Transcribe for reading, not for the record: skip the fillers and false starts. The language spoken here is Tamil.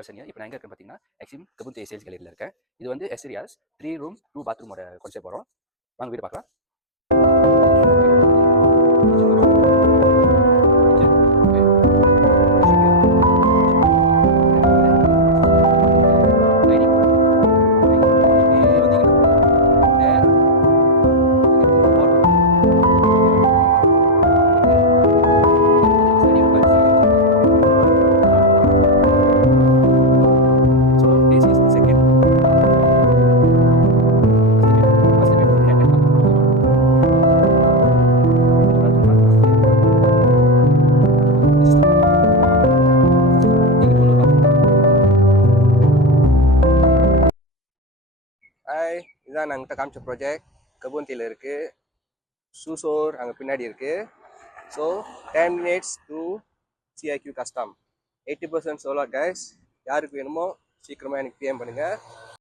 பர்சனியா. இப்போ நான் எங்கே இருக்கேன் பார்த்தீங்கன்னா எக்ஸிம் கபுந்தே சேல்ஸ் கேலரியில் இருக்கேன். இது வந்து எஸ்ரியாஸ் 3 ரூம் 2 பாத்ரூமோட கொண்டு போகிறோம். வாங்க வீடு பார்க்கலாம். இதான் நாங்கிட்ட காமிச்ச ப்ராஜெக்ட் கபூந்தியில் இருக்குது. சூசோர் அங்கே பின்னாடி இருக்குது. So 10 minutes to CIQ custom 80% solar guys. யாருக்கு வேணுமோ சீக்கிரமாக எனக்கு பிஎம் பண்ணுங்கள்.